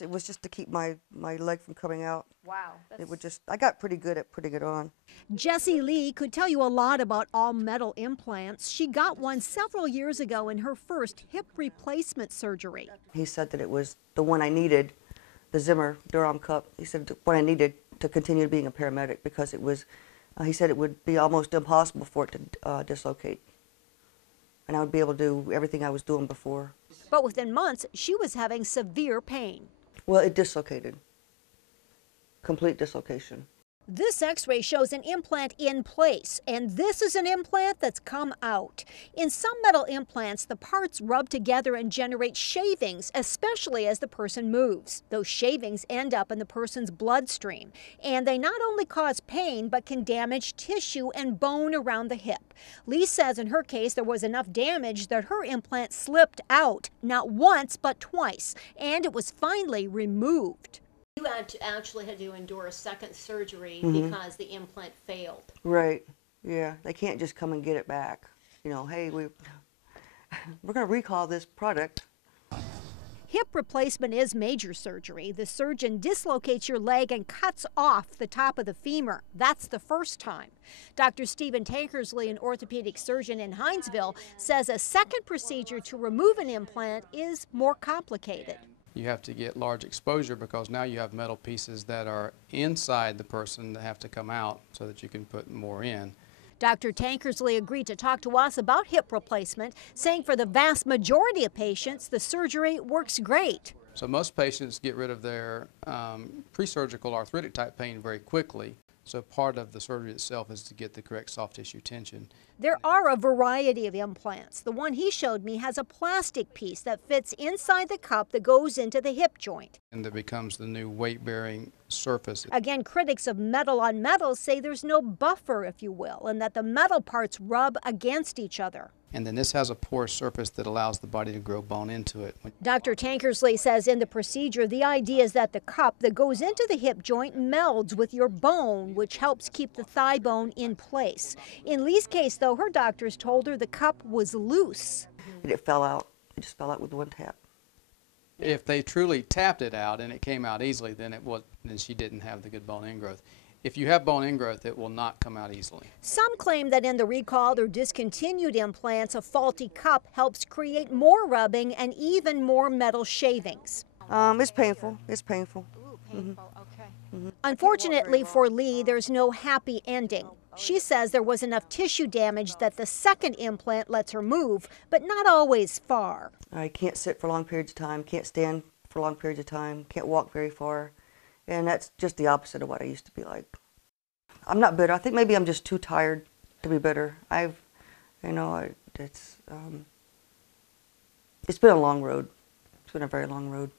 It was just to keep my leg from coming out. Wow. It would just, I got pretty good at putting it on. Jessie Lee could tell you a lot about all metal implants. She got one several years ago in her first hip replacement surgery. He said that it was the one I needed, the Zimmer Durham Cup. He said what I needed to continue being a paramedic because it was, he said it would be almost impossible for it to dislocate. And I would be able to do everything I was doing before. But within months, she was having severe pain. Well, it dislocated. Complete dislocation. This x-ray shows an implant in place, and this is an implant that's come out. In some metal implants, the parts rub together and generate shavings, especially as the person moves. Those shavings end up in the person's bloodstream, and they not only cause pain, but can damage tissue and bone around the hip. Lee says in her case there was enough damage that her implant slipped out, not once, but twice, and it was finally removed. You actually had to endure a second surgery because the implant failed. Right. Yeah. They can't just come and get it back. You know, hey, we're going to recall this product. Hip replacement is major surgery. The surgeon dislocates your leg and cuts off the top of the femur. That's the first time. Dr. Stephen Tankersley, an orthopedic surgeon in Hinesville, says a second procedure to remove an implant is more complicated. You have to get large exposure because now you have metal pieces that are inside the person that have to come out so that you can put more in. Dr. Tankersley agreed to talk to us about hip replacement, saying for the vast majority of patients, the surgery works great. So most patients get rid of their pre-surgical arthritic type pain very quickly. So part of the surgery itself is to get the correct soft tissue tension. There are a variety of implants. The one he showed me has a plastic piece that fits inside the cup that goes into the hip joint. And that becomes the new weight-bearing surface. Again, critics of metal on metal say there's no buffer, if you will, and that the metal parts rub against each other. And then this has a porous surface that allows the body to grow bone into it. Dr. Tankersley says in the procedure, the idea is that the cup that goes into the hip joint melds with your bone, which helps keep the thigh bone in place. In Lee's case, though, her doctors told her the cup was loose. And it fell out. It just fell out with one tap. If they truly tapped it out and it came out easily, then she didn't have the good bone ingrowth. If you have bone ingrowth, it will not come out easily. Some claim that in the recalled or discontinued implants, a faulty cup helps create more rubbing and even more metal shavings. It's painful. It's painful. Ooh, painful, okay. Unfortunately for Lee, there's no happy ending. She says there was enough tissue damage that the second implant lets her move, but not always far. I can't sit for long periods of time, can't stand for long periods of time, can't walk very far. And that's just the opposite of what I used to be like. I'm not bitter. I think maybe I'm just too tired to be bitter. It's been a long road. It's been a very long road.